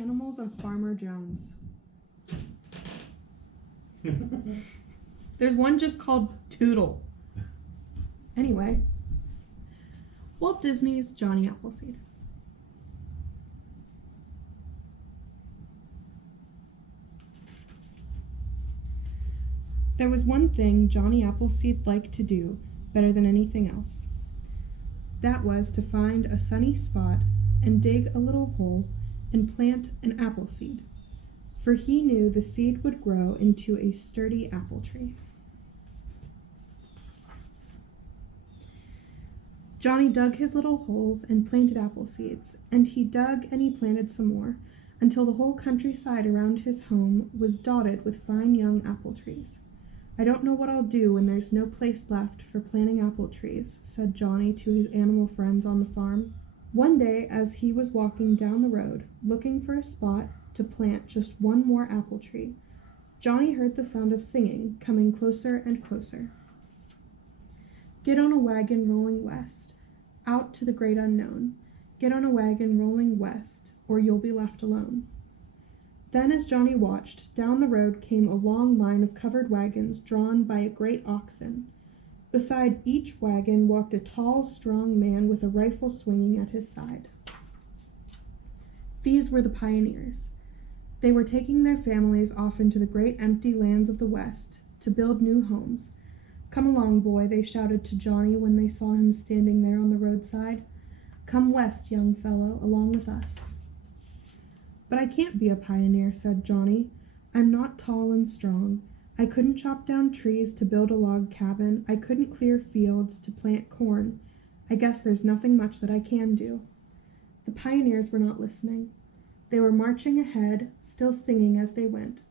Animals of Farmer Jones. There's one just called Toodle. Anyway, Walt Disney's Johnny Appleseed. There was one thing Johnny Appleseed liked to do better than anything else. That was to find a sunny spot and dig a little hole and plant an apple seed, for he knew the seed would grow into a sturdy apple tree. Johnny dug his little holes and planted apple seeds, and he dug and he planted some more, until the whole countryside around his home was dotted with fine young apple trees. "I don't know what I'll do when there's no place left for planting apple trees," said Johnny to his animal friends on the farm. One day, as he was walking down the road, looking for a spot to plant just one more apple tree, Johnny heard the sound of singing coming closer and closer. "Get on a wagon rolling west, out to the great unknown. Get on a wagon rolling west, or you'll be left alone." Then, as Johnny watched, down the road came a long line of covered wagons drawn by a great oxen. Beside each wagon walked a tall, strong man with a rifle swinging at his side. These were the pioneers. They were taking their families off into the great empty lands of the West to build new homes. "Come along, boy," they shouted to Johnny when they saw him standing there on the roadside. "Come west, young fellow, along with us." "But I can't be a pioneer," said Johnny. "I'm not tall and strong. I couldn't chop down trees to build a log cabin. I couldn't clear fields to plant corn. I guess there's nothing much that I can do." The pioneers were not listening. They were marching ahead, still singing as they went.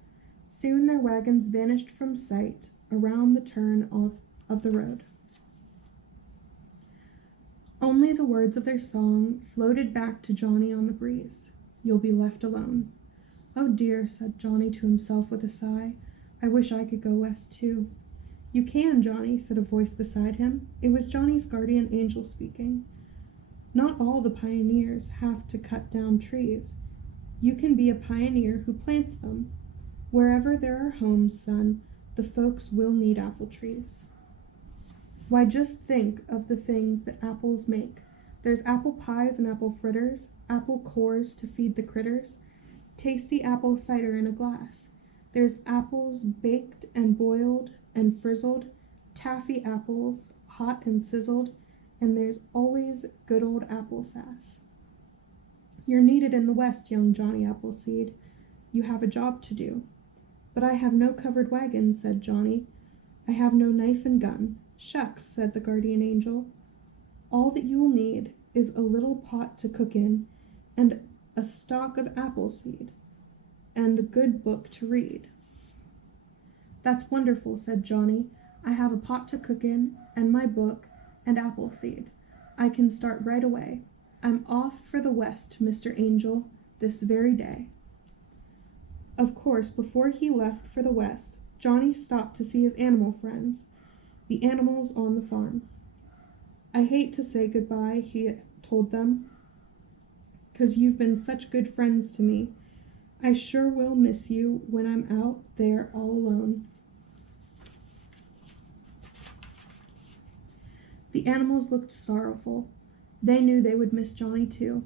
Soon their wagons vanished from sight around the turn of the road. Only the words of their song floated back to Johnny on the breeze. "You'll be left alone." "Oh dear," said Johnny to himself with a sigh. "I wish I could go west too." "You can, Johnny," said a voice beside him. It was Johnny's guardian angel speaking. "Not all the pioneers have to cut down trees. You can be a pioneer who plants them. Wherever there are homes, son, the folks will need apple trees. Why, just think of the things that apples make. There's apple pies and apple fritters, apple cores to feed the critters, tasty apple cider in a glass. There's apples baked and boiled and frizzled, taffy apples, hot and sizzled, and there's always good old apple sass. You're needed in the West, young Johnny Appleseed. You have a job to do." "But I have no covered wagon," said Johnny. "I have no knife and gun." "Shucks," said the guardian angel. "All that you will need is a little pot to cook in, and a stalk of apple seed, and the good book to read." "That's wonderful," said Johnny. "I have a pot to cook in, and my book, and apple seed. I can start right away. I'm off for the West, Mr. Angel, this very day." Of course, before he left for the West, Johnny stopped to see his animal friends, the animals on the farm. "I hate to say goodbye," he told them, "'cause you've been such good friends to me. I sure will miss you when I'm out there all alone." The animals looked sorrowful. They knew they would miss Johnny too.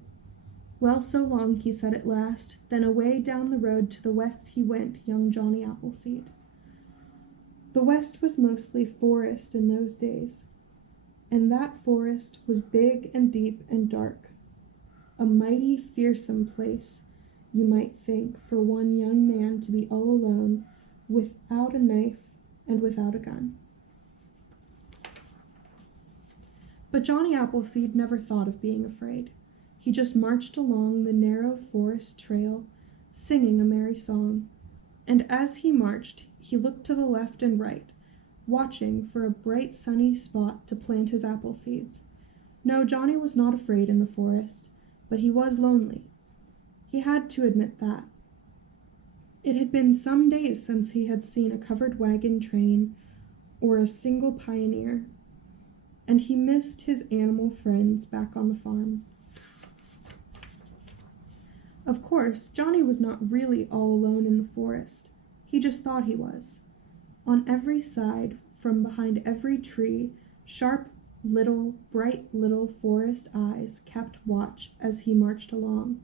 "Well, so long," he said at last. Then away down the road to the west he went, young Johnny Appleseed. The West was mostly forest in those days, and that forest was big and deep and dark. A mighty fearsome place, you might think, for one young man to be all alone, without a knife and without a gun. But Johnny Appleseed never thought of being afraid. He just marched along the narrow forest trail, singing a merry song. And as he marched, he looked to the left and right, watching for a bright sunny spot to plant his apple seeds. No, Johnny was not afraid in the forest, but he was lonely. He had to admit that. It had been some days since he had seen a covered wagon train or a single pioneer, and he missed his animal friends back on the farm. Of course, Johnny was not really all alone in the forest. He just thought he was. On every side, from behind every tree, sharp bright little forest eyes kept watch as he marched along.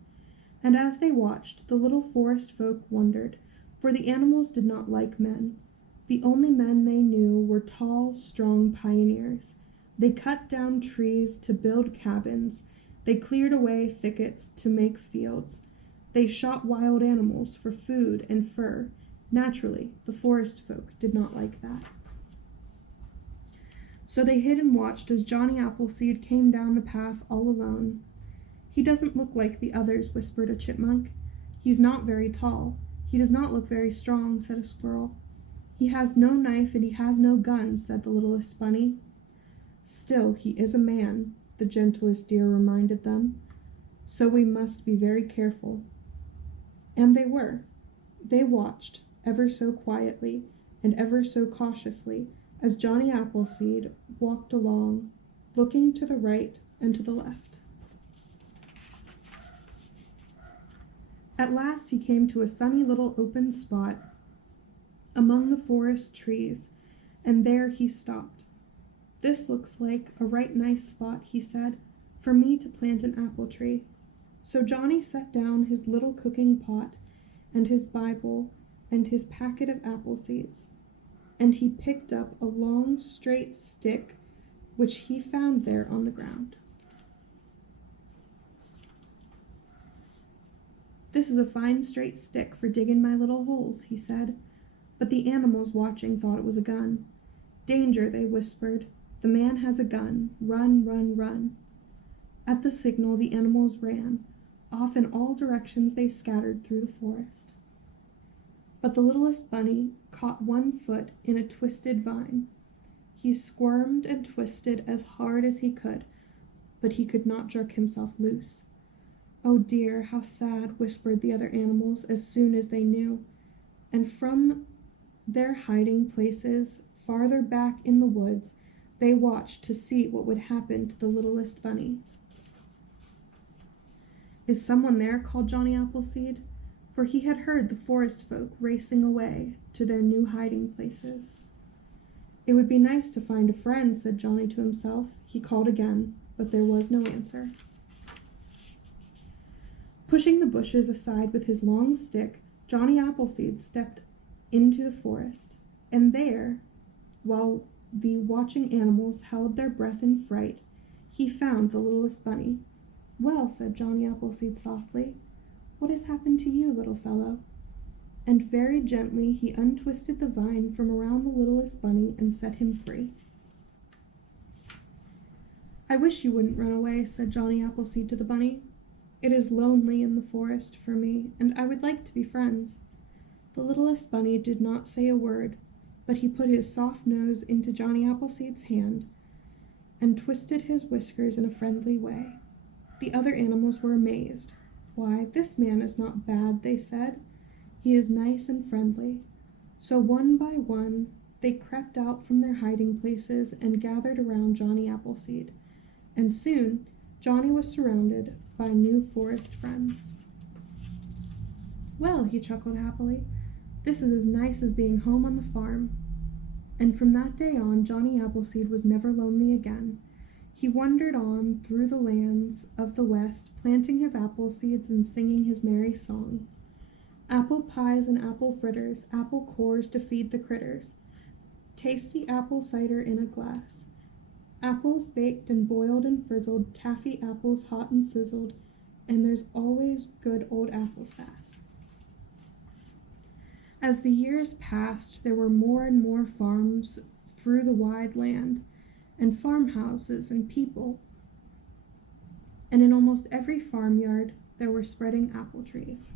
And as they watched, the little forest folk wondered, for the animals did not like men. The only men they knew were tall, strong pioneers. They cut down trees to build cabins. They cleared away thickets to make fields. They shot wild animals for food and fur. Naturally, the forest folk did not like that. So they hid and watched as Johnny Appleseed came down the path all alone. "He doesn't look like the others," whispered a chipmunk. "He's not very tall. He does not look very strong," said a squirrel. "He has no knife and he has no gun," said the littlest bunny. "Still, he is a man," the gentlest deer reminded them. "So we must be very careful." And they were. They watched, ever so quietly and ever so cautiously, as Johnny Appleseed walked along, looking to the right and to the left. At last he came to a sunny little open spot among the forest trees, and there he stopped. "This looks like a right nice spot," he said, "for me to plant an apple tree." So Johnny set down his little cooking pot and his Bible and his packet of apple seeds, and he picked up a long straight stick which he found there on the ground. "This is a fine straight stick for digging my little holes," he said, but the animals watching thought it was a gun. "Danger," they whispered. "The man has a gun. Run, run, run." At the signal the animals ran. Off in all directions they scattered through the forest. But the littlest bunny caught one foot in a twisted vine. He squirmed and twisted as hard as he could, but he could not jerk himself loose. "Oh dear, how sad," whispered the other animals as soon as they knew, and from their hiding places farther back in the woods they watched to see what would happen to the littlest bunny. "Is someone there?" called Johnny Appleseed, for he had heard the forest folk racing away to their new hiding places. "It would be nice to find a friend," said Johnny to himself. He called again, but there was no answer. Pushing the bushes aside with his long stick, Johnny Appleseed stepped into the forest, and there, while the watching animals held their breath in fright, he found the littlest bunny. "Well," said Johnny Appleseed softly, "what has happened to you, little fellow?" And very gently he untwisted the vine from around the littlest bunny and set him free. "I wish you wouldn't run away," said Johnny Appleseed to the bunny. "It is lonely in the forest for me, and I would like to be friends." The littlest bunny did not say a word, but he put his soft nose into Johnny Appleseed's hand and twisted his whiskers in a friendly way. The other animals were amazed. "Why, this man is not bad," they said. "He is nice and friendly." So one by one they crept out from their hiding places and gathered around Johnny Appleseed, and soon Johnny was surrounded by new forest friends. "Well," he chuckled happily, "this is as nice as being home on the farm." And from that day on, Johnny Appleseed was never lonely again. He wandered on through the lands of the West, planting his apple seeds and singing his merry song. Apple pies and apple fritters, apple cores to feed the critters, tasty apple cider in a glass, apples baked and boiled and frizzled, taffy apples hot and sizzled, and there's always good old apple sass. As the years passed, there were more and more farms through the wide land, and farmhouses and people, and in almost every farmyard there were spreading apple trees.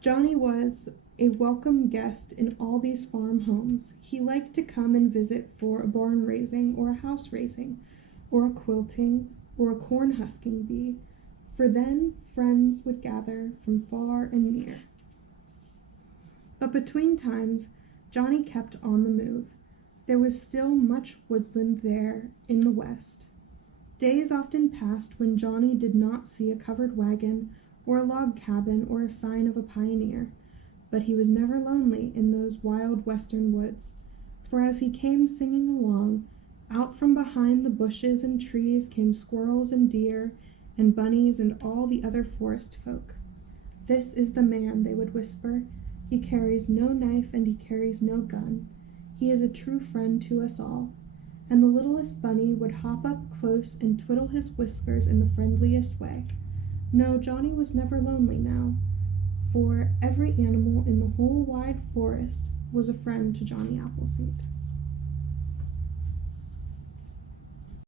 Johnny was a welcome guest in all these farm homes. He liked to come and visit for a barn raising or a house raising or a quilting or a corn husking bee, for then friends would gather from far and near. But between times, Johnny kept on the move. There was still much woodland there in the west. Days often passed when Johnny did not see a covered wagon or a log cabin, or a sign of a pioneer. But he was never lonely in those wild western woods, for as he came singing along, out from behind the bushes and trees came squirrels and deer and bunnies and all the other forest folk. "This is the man," they would whisper. "He carries no knife and he carries no gun. He is a true friend to us all." And the littlest bunny would hop up close and twiddle his whiskers in the friendliest way. No, Johnny was never lonely now, for every animal in the whole wide forest was a friend to Johnny Appleseed.